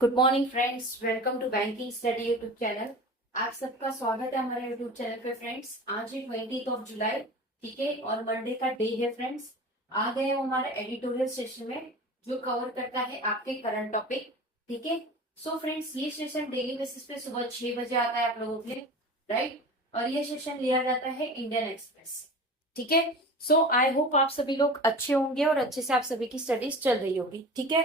Good morning friends, welcome to banking study YouTube channel. आप सबका स्वागत है हमारे यूट्यूब चैनल पे फ्रेंड्स। आज है 20 जुलाई, ठीक है, और मंडे का डे है फ्रेंड्स। आ गए हम हमारे एडिटोरियल सेशन में जो कवर करता है आपके करंट टॉपिक, ठीक है। सो फ्रेंड्स, ये सेशन डेली बेसिस पे सुबह 6 बजे आता है आप लोगों के लिए, राइट। और ये सेशन लिया जाता है इंडियन एक्सप्रेस, ठीक है। सो आई होप आप सभी लोग अच्छे होंगे और अच्छे से आप सभी की स्टडीज चल रही होगी, ठीक है।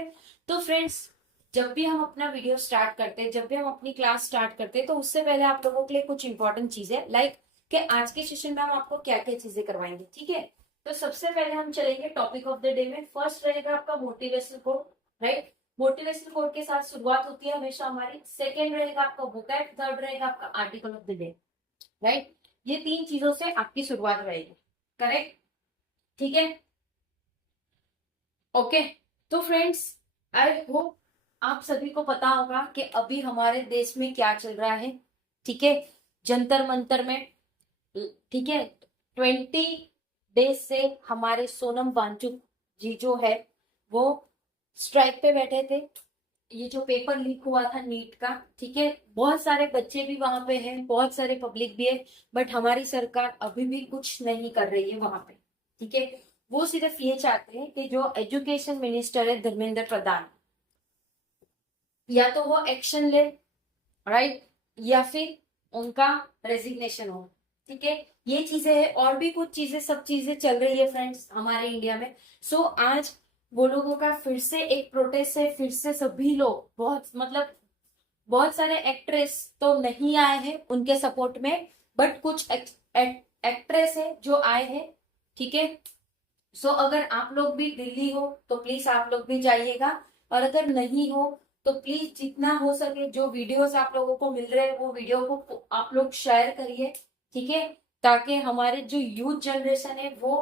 तो फ्रेंड्स, जब भी हम अपना वीडियो स्टार्ट करते हैं, जब भी हम अपनी क्लास स्टार्ट करते हैं, तो उससे पहले आप लोगों के लिए कुछ इंपॉर्टेंट चीजें लाइक कि आज के सेशन में हम आपको क्या क्या चीजें करवाएंगे, ठीक है। तो सबसे पहले हम चलेंगे टॉपिक ऑफ द डे में। फर्स्ट रहेगा आपका motivational code, right. Motivational code के साथ शुरुआत होती है हमेशा हमारी। सेकेंड रहेगा आपका वोकैब, थर्ड रहेगा आपका article of the day, right. ये तीन चीजों से आपकी शुरुआत रहेगी, करेक्ट, ठीक है, ओके। तो फ्रेंड्स, आई होप आप सभी को पता होगा कि अभी हमारे देश में क्या चल रहा है, ठीक है। जंतर मंतर में, ठीक है, 20 डेज से हमारे सोनम वांगचुक जी जो है वो स्ट्राइक पे बैठे थे। ये जो पेपर लीक हुआ था नीट का, ठीक है, बहुत सारे बच्चे भी वहां पे हैं, बहुत सारे पब्लिक भी है, बट हमारी सरकार अभी भी कुछ नहीं कर रही है वहां पे, ठीक है। वो सिर्फ ये चाहते हैं कि जो एजुकेशन मिनिस्टर है धर्मेंद्र प्रधान, या तो वो एक्शन ले, राइट, या फिर उनका रेजिग्नेशन हो, ठीक है। ये चीजें है और भी कुछ चीजें, सब चीजें चल रही है फ्रेंड्स हमारे इंडिया में। सो आज वो लोगों का फिर से एक प्रोटेस्ट है, फिर से सभी लोग, बहुत मतलब बहुत सारे एक्ट्रेस तो नहीं आए हैं उनके सपोर्ट में, बट कुछ एक्ट्रेस है जो आए हैं, ठीक है। सो अगर आप लोग भी दिल्ली हो तो प्लीज आप लोग भी जाइएगा, और अगर नहीं हो तो प्लीज जितना हो सके जो वीडियोस आप लोगों को मिल रहे हैं वो वीडियो को आप लोग शेयर करिए, ठीक है, ताकि हमारे जो यूथ जनरेशन है वो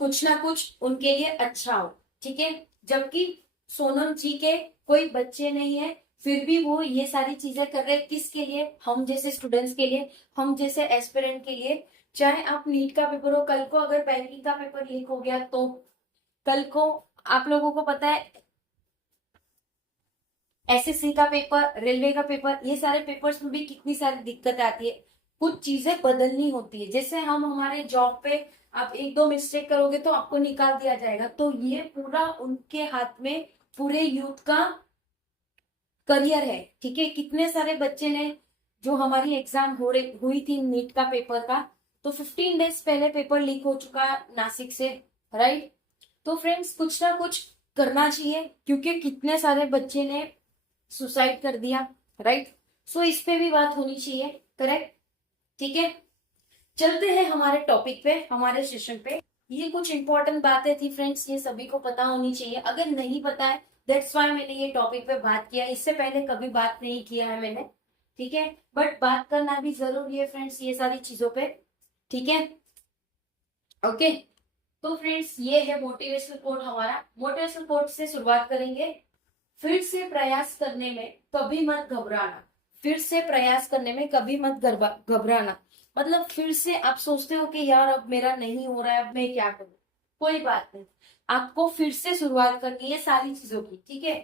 कुछ ना कुछ उनके लिए अच्छा हो, ठीक है। जबकि सोनम जी के कोई बच्चे नहीं है, फिर भी वो ये सारी चीजें कर रहे हैं, किसके लिए? हम जैसे स्टूडेंट्स के लिए, हम जैसे एस्पिरेंट के लिए। चाहे आप नीट का पेपर हो, कल को अगर बैंकिंग का पेपर लीक हो गया तो कल को आप लोगों को पता है एसएससी का पेपर, रेलवे का पेपर, ये सारे पेपर्स में भी कितनी सारी दिक्कत आती है। कुछ चीजें बदलनी होती है, जैसे हम हमारे जॉब पे आप एक दो मिस्टेक करोगे तो आपको निकाल दिया जाएगा, तो ये पूरा उनके हाथ में, पूरे यूथ का करियर है, ठीक है। कितने सारे बच्चे ने, जो हमारी एग्जाम हुई थी नीट का पेपर का, तो 15 डेज पहले पेपर लीक हो चुका नासिक से, राइट। तो फ्रेंड्स, कुछ ना कुछ करना चाहिए, क्योंकि कितने सारे बच्चे ने सुसाइड कर दिया, राइट। सो इस पे भी बात होनी चाहिए, करेक्ट, ठीक है। चलते हैं हमारे टॉपिक पे, हमारे सेशन पे। ये कुछ इंपॉर्टेंट बातें थी फ्रेंड्स, ये सभी को पता होनी चाहिए। अगर नहीं पता है, दैट्स वाई मैंने ये टॉपिक पे बात किया, इससे पहले कभी बात नहीं किया है मैंने, ठीक है। बट बात करना भी जरूरी है फ्रेंड्स ये सारी चीजों पे, ठीक है, ओके। तो फ्रेंड्स, ये है मोटिवेशनल कोट हमारा। मोटिवेशनल कोट से शुरुआत करेंगे। फिर से प्रयास करने में कभी मत घबराना। फिर से प्रयास करने में कभी मत घबराना, मतलब फिर से आप सोचते हो कि यार अब मेरा नहीं हो रहा है, अब मैं क्या करूं, कोई बात नहीं, आपको फिर से शुरुआत करनी है सारी चीजों की, ठीक है।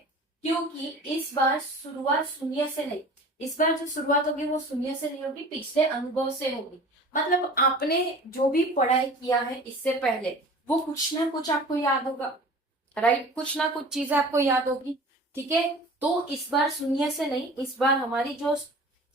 क्योंकि इस बार शुरुआत शून्य से नहीं, इस बार जो शुरुआत होगी वो शून्य से नहीं होगी, पिछले अनुभव से होगी। मतलब आपने जो भी पढ़ाई किया है इससे पहले, वो कुछ ना कुछ आपको याद होगा, राइट, कुछ ना कुछ चीजें आपको याद होगी, ठीक है। तो इस बार शून्य से नहीं, इस बार हमारी जो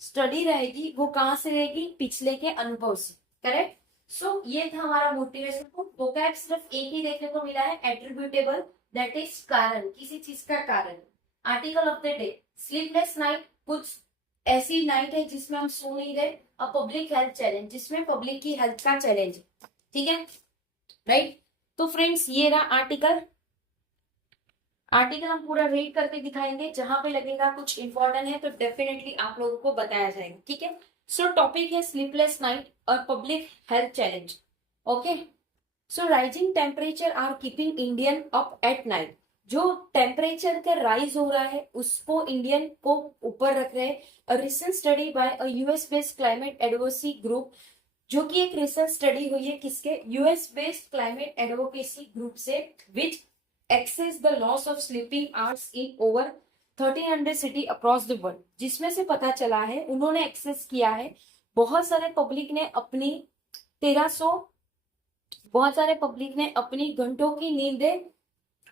स्टडी रहेगी वो कहाँ से रहेगी? पिछले के अनुभव से, करेक्ट। सो ये था हमारा मोटिवेशन को। वोकैब सिर्फ एक ही देखने को मिला है, एट्रीब्यूटेबल, दैट इज कारण, किसी चीज का कारण। Article of the day, sleepless night, कुछ ऐसी नाइट है जिसमें हम सो नहीं रहे। अ पब्लिक हेल्थ चैलेंज, जिसमें पब्लिक की हेल्थ का चैलेंज, ठीक है, राइट। तो फ्रेंड्स, ये रहा आर्टिकल। आर्टिकल हम पूरा रीड करके दिखाएंगे, जहां पे लगेगा कुछ इंपॉर्टेंट है तो डेफिनेटली आप लोगों को बताया जाएगा, ठीक है। सो टॉपिक है स्लीपलेस नाइट और public health challenge, okay. So rising temperature are keeping Indian up at night. जो टेम्परेचर का राइज हो रहा है उसको इंडियन को ऊपर रख रहे हैं। A recent study bye a US based climate advocacy group, जो कि एक रिसर्च स्टडी हुई है किसके? US based climate advocacy group से, विच access the loss of sleeping hours in over 1300 city across the world, जिसमें से पता चला है उन्होंने एक्सेस किया है बहुत सारे पब्लिक ने अपनी 1300 बहुत सारे पब्लिक ने अपनी घंटों की नींदें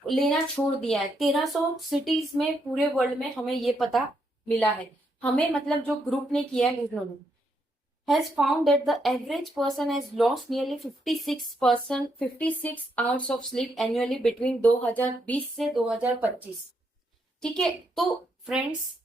लेना छोड़ दिया है। 1300 सिटीज में पूरे वर्ल्ड में हमें ये पता मिला है। हमें मतलब जो ग्रुप ने किया है उन्होंने has found that the average person has lost nearly 56 hours of sleep annually between 2020 से 2025। ठीक है, तो फ्रेंड्स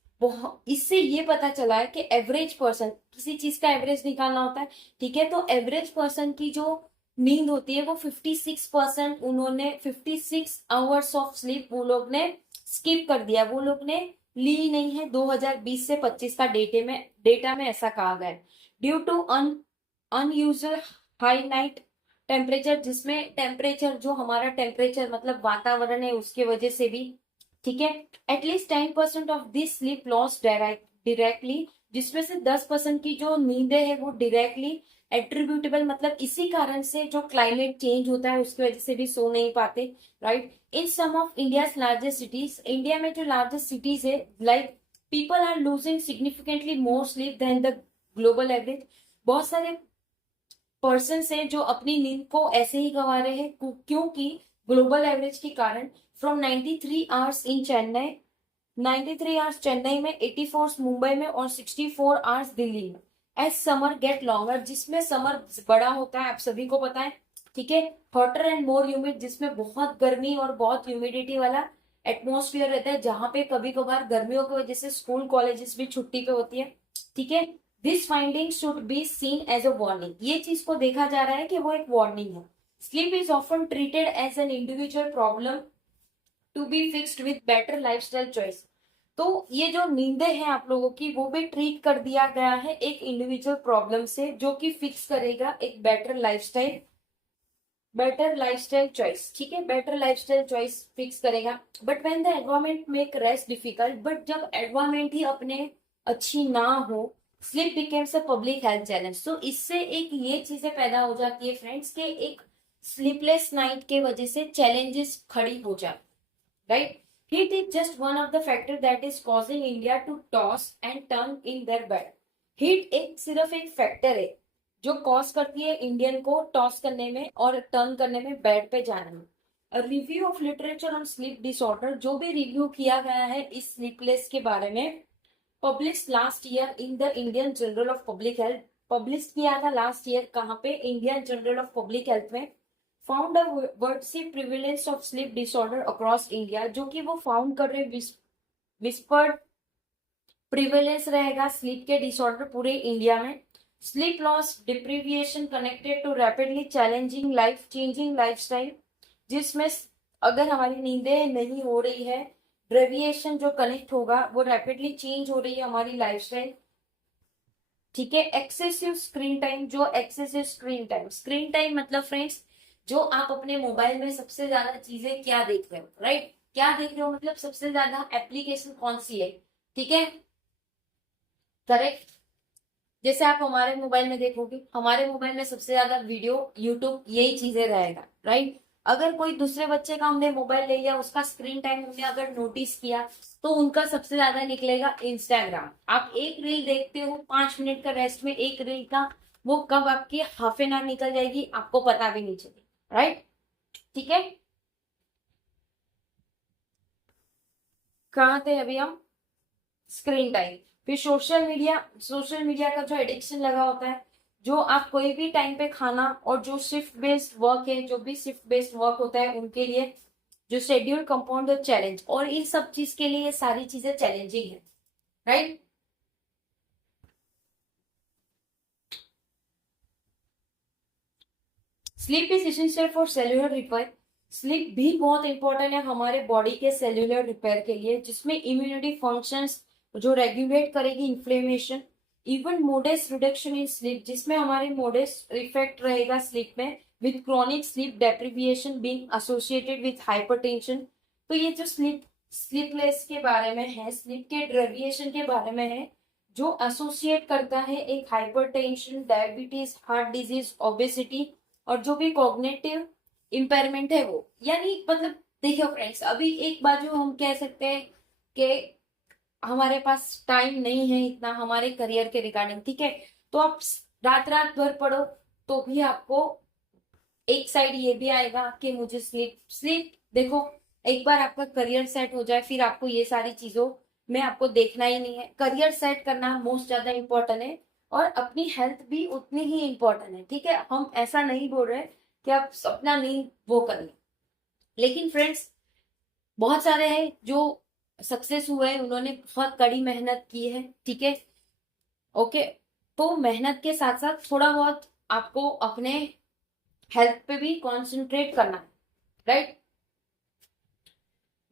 इससे ये पता चला है कि एवरेज पर्सन, किसी चीज का एवरेज निकालना होता है, ठीक है, तो एवरेज पर्सन की जो नींद होती है वो 56%, उन्होंने 56 आवर्स ऑफ स्लीप वो लोग ने स्किप कर दिया, वो लोग ने ली नहीं है 2020 से 25 का डेटा में ऐसा कहा गया है। Due to unusual high night temperature, जिसमें टेम्परेचर जो हमारा टेम्परेचर मतलब वातावरण है उसके वजह से भी, ठीक है, at least 10% of this sleep loss directly, जिसमें से 10% की जो नींदें है वो डायरेक्टली एट्रीब्यूटेबल, मतलब इसी कारण से जो क्लाइमेट चेंज होता है उसकी वजह से भी सो नहीं पाते, right. In some of India's largest cities, India में जो लार्जेस्ट सिटीज है, like people are losing significantly more sleep than the global average. बहुत सारे पर्सन है जो अपनी नींद को ऐसे ही गंवा रहे हैं क्योंकि ग्लोबल एवरेज के कारण। From 93 hours in Chennai, 93 hours Chennai में, 84 मुंबई में और 64 आवर्स दिल्ली में। एज समर गेट लॉन्गर, जिसमें समर बड़ा होता है, आप सभी को पता है, ठीक है। हॉटर एंड मोर ह्यूमिड, जिसमें बहुत गर्मी और बहुत ह्यूमिडिटी वाला एटमोस्फियर रहता है, जहां पे कभी कभार गर्मियों की वजह से स्कूल कॉलेजेस भी छुट्टी पे होती है, ठीक है। This finding should be seen as a warning, ये चीज को देखा जा रहा है कि वो एक वार्निंग है। Sleep is often treated as an individual problem to be fixed with better lifestyle choice. तो ये जो नींदें हैं आप लोगों की वो भी ट्रीट कर दिया गया है एक इंडिविजुअल प्रॉब्लम से, जो कि फिक्स करेगा एक बेटर लाइफस्टाइल चॉइस, ठीक है, बेटर लाइफस्टाइल चॉइस फिक्स करेगा। But when the environment make rest difficult, but जब एनवायरमेंट ही अपने अच्छी ना हो, sleep becomes a public health challenge. तो इससे एक ये चीजें पैदा हो जाती है फ्रेंड्स के एक स्लीपलेस नाइट के वजह से चैलेंजेस खड़ी हो जाती, right. Heat is just one of the factors that is causing India to toss and turn in their bed. Heat एक सिर्फ एक फैक्टर है जो कॉज करती है इंडियन को टॉस करने में और टर्न करने में, बेड पे जाने में। Review of literature on sleep disorder, जो भी रिव्यू किया गया है इस स्लीपलेस के बारे में, publish last year in the Indian journal of public health, publish किया था लास्ट ईयर, कहाँ पे, Indian journal of public health में। Found wardship prevalence of sleep disorder across India, जो कि वो फाउंड कर रहे विस्पर्ड प्रिविलेंस रहेगा स्लीप के डिसऑर्डर पूरे इंडिया में। Sleep loss deprivation connected to rapidly challenging life changing lifestyle, जिसमें अगर हमारी नींदें नहीं हो रही है, डेविएशन जो कनेक्ट होगा वो रैपिडली चेंज हो रही है हमारी लाइफस्टाइल, ठीक है। एक्सेसिव स्क्रीन टाइम, जो एक्सेसिव स्क्रीन टाइम मतलब फ्रेंड्स जो आप अपने मोबाइल में सबसे ज्यादा चीजें क्या देख रहे हो, राइट, क्या देख रहे हो मतलब सबसे ज्यादा एप्लीकेशन कौन सी है, ठीक है, करेक्ट। जैसे आप हमारे मोबाइल में देखोगे, हमारे मोबाइल में सबसे ज्यादा वीडियो, यूट्यूब, यही चीजें रहेगा, राइट। अगर कोई दूसरे बच्चे का हमने मोबाइल ले लिया, उसका स्क्रीन टाइम हमने अगर नोटिस किया, तो उनका सबसे ज्यादा निकलेगा इंस्टाग्राम। आप एक रील देखते हो 5 मिनट का रेस्ट में, एक रील का वो कब आपकी हाफ एन आवर निकल जाएगी आपको पता भी नहीं चलेगा, राइट, ठीक है। कहाँ थे अभी हम, स्क्रीन टाइम। फिर सोशल मीडिया का जो एडिक्शन लगा होता है, जो आप कोई भी टाइम पे खाना, और जो शिफ्ट बेस्ड वर्क है, जो भी शिफ्ट बेस्ड वर्क होता है उनके लिए जो शेड्यूल कंपाउंड द चैलेंज, और इन सब चीज के लिए ये सारी चीजें चैलेंजिंग है, right. Sleep is essential for cellular repair, sleep भी बहुत इंपॉर्टेंट है हमारे बॉडी के सेल्यूलर रिपेयर के लिए, जिसमें इम्यूनिटी फंक्शंस जो रेगुलेट करेगी inflammation, even modest reduction in sleep, जिसमें हमारे मोडेस्ट इफेक्ट रहेगा स्लीप में, with chronic sleep deprivation being associated with hypertension. तो ये जो स्लीपलेस के बारे में है, स्लीप के डेविएशन के बारे में है, जो एसोसिएट करता है एक hypertension, diabetes, heart disease, obesity, और जो भी कॉग्निटिव इम्पेयरमेंट है वो, यानी मतलब देखियो फ्रेंड्स, अभी एक बाजू हम कह सकते हैं कि हमारे पास टाइम नहीं है इतना हमारे करियर के रिगार्डिंग, ठीक है, तो आप रात रात भर पढ़ो तो भी आपको एक साइड ये भी आएगा कि मुझे स्लीप स्लीप देखो, एक बार आपका करियर सेट हो जाए फिर आपको ये सारी चीजों में आपको देखना ही नहीं है। करियर सेट करना मोस्ट ज्यादा इंपॉर्टेंट है और अपनी हेल्थ भी उतनी ही इंपॉर्टेंट है, ठीक है। हम ऐसा नहीं बोल रहे कि आप अपना नींद वो करिए, लेकिन फ्रेंड्स बहुत सारे हैं जो सक्सेस हुए हैं, उन्होंने बहुत कड़ी मेहनत की है, ठीक है, ओके। तो मेहनत के साथ साथ थोड़ा बहुत आपको अपने हेल्थ पे भी कॉन्सेंट्रेट करना है, right.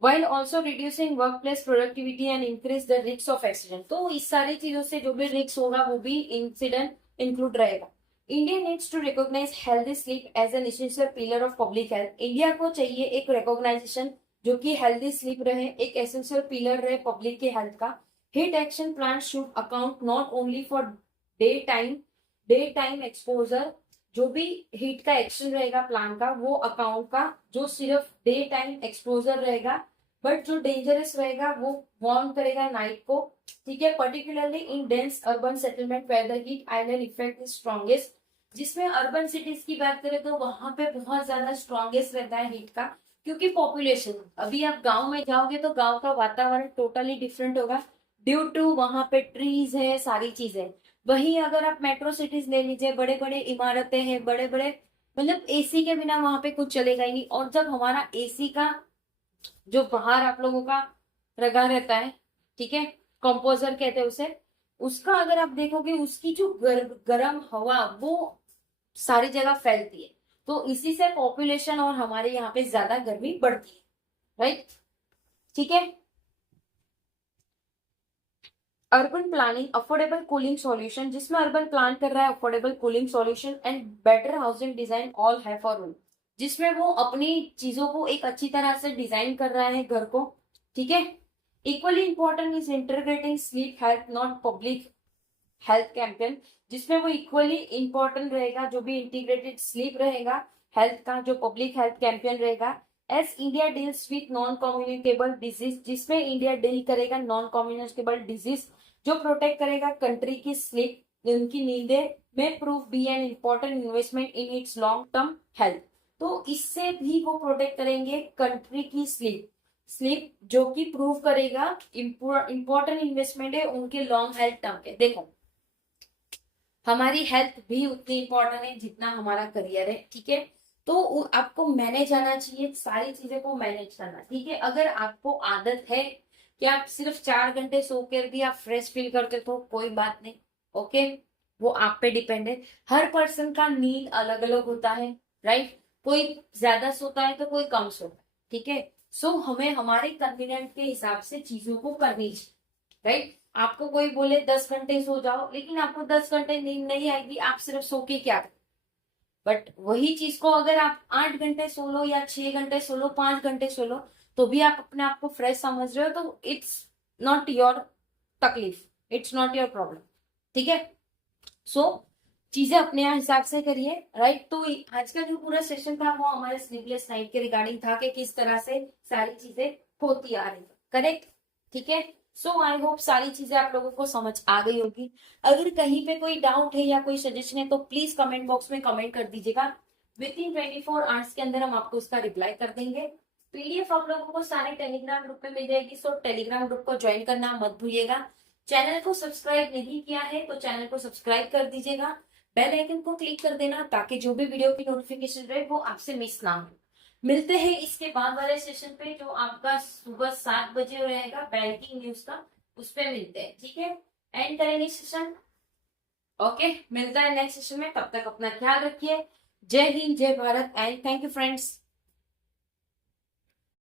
while also reducing workplace productivity and increase the risk of accident। तो इस सारी चीजों से जो भी रिस्क होगा वो भी इंसिडेंट इंक्लूड रहेगा। India needs to recognise healthy sleep as an essential pillar of public health. India को चाहिए एक रिकॉग्नाइजेशन जो कि हेल्दी स्लीप रहे, एक एसेंशियल पिलर रहे पब्लिक के हेल्थ का। Hit action plan should account not only for day time exposure, जो भी हीट का एक्शन रहेगा प्लान का वो अकाउंट का जो सिर्फ डे टाइम एक्सपोजर रहेगा, बट जो डेंजरस रहेगा वो वार्न करेगा नाइट को, ठीक है, particularly in dense urban settlement where the heat island effect is strongest. जिसमें अर्बन सिटीज की बात करें तो वहां पे बहुत ज्यादा स्ट्रॉन्गेस्ट रहता है हीट का, क्योंकि पॉपुलेशन, अभी आप गांव में जाओगे तो गांव का वातावरण टोटली डिफरेंट होगा ड्यू टू वहां पे ट्रीज है, सारी चीजें। वहीं अगर आप मेट्रो सिटीज ले लीजिए, बड़े बड़े इमारतें हैं, बड़े बड़े मतलब एसी के बिना वहां पे कुछ चलेगा ही नहीं। और जब हमारा एसी का जो बाहर आप लोगों का लगा रहता है, ठीक है, कंपोजर कहते हैं उसे, उसका अगर आप देखोगे उसकी जो गर्म हवा वो सारी जगह फैलती है, तो इसी से पॉपुलेशन और हमारे यहाँ पे ज्यादा गर्मी बढ़ती है, राइट, ठीक है। Urban planning affordable cooling solution, जिसमें अर्बन प्लान कर रहा है affordable cooling solution and better housing design all है फॉर ऑल, जिसमें वो अपनी चीजों को एक अच्छी तरह से डिजाइन कर रहा है घर को, ठीक है। Equally important is integrating sleep health not public health campaign, जिसमें वो इक्वली इंपॉर्टेंट रहेगा जो भी इंटीग्रेटेड स्लीप रहेगा हेल्थ का, जो पब्लिक हेल्थ कैंपेन रहेगा। As India deals with non communicable disease, जिसमें इंडिया डील करेगा नॉन कम्युनिकेबल डिजीज, जो प्रोटेक्ट करेगा कंट्री की स्लीप, उनकी नींदें में prove be an important investment in its long term health. तो इससे भी वो प्रोटेक्ट करेंगे कंट्री की स्लीप, स्लीप जो कि प्रूव करेगा इंपॉर्टेंट इन्वेस्टमेंट है उनके लॉन्ग हेल्थ टर्म के। देखो हमारी हेल्थ भी उतनी इंपॉर्टेंट है जितना हमारा करियर है, ठीक है। तो आपको मैनेज आना चाहिए सारी चीजें को मैनेज करना, ठीक है। अगर आपको आदत है कि आप सिर्फ 4 घंटे सो कर भी आप फ्रेश फील करते तो कोई बात नहीं, ओके, वो आप पे डिपेंड है। हर पर्सन का नींद अलग अलग होता है, राइट, कोई ज्यादा सोता है तो कोई कम सोता है, ठीक है। सो हमें हमारे कन्वीनियंट के हिसाब से चीजों को करनी चाहिए, राइट। आपको कोई बोले 10 घंटे सो जाओ, लेकिन आपको 10 घंटे नींद नहीं आएगी, आप सिर्फ सो के क्या करें। बट वही चीज को अगर आप 8 घंटे सो लो या 6 घंटे सो लो, 5 घंटे सो लो, तो भी आप अपने आप को फ्रेश समझ रहे हो, तो इट्स नॉट योर तकलीफ, इट्स नॉट योर प्रॉब्लम, ठीक है। सो चीजें अपने हिसाब से करिए, राइट। तो आज का जो पूरा सेशन था वो हमारे स्लीपलेस नाइट के रिगार्डिंग था कि किस तरह से सारी चीजें होती आ रही है, करेक्ट, ठीक है। सो आई होप सारी चीजें आप लोगों को समझ आ गई होगी। अगर कहीं पे कोई डाउट है या कोई सजेशन है तो प्लीज कमेंट बॉक्स में कमेंट कर दीजिएगा, विद इन 24 आवर्स के अंदर हम आपको उसका रिप्लाई कर देंगे। पीडीएफ आप लोगों को सारे टेलीग्राम ग्रुप में मिल जाएगी, सो टेलीग्राम ग्रुप को ज्वाइन करना मत भूलिएगा। चैनल को सब्सक्राइब नहीं किया है तो चैनल को सब्सक्राइब कर दीजिएगा, बेल आइकन को क्लिक कर देना ताकि जो भी वीडियो की नोटिफिकेशन रहे वो आपसे मिस ना हो। मिलते हैं इसके बाद वाले सेशन पे जो आपका सुबह 7 बजे रहेगा बैंकिंग न्यूज का, उस पे मिलते हैं, ठीक है। एंड करेंगे सेशन, ओके, मिलता है नेक्स्ट सेशन में, तब तक अपना ख्याल रखिए। जय हिंद, जय Bharat and thank you friends.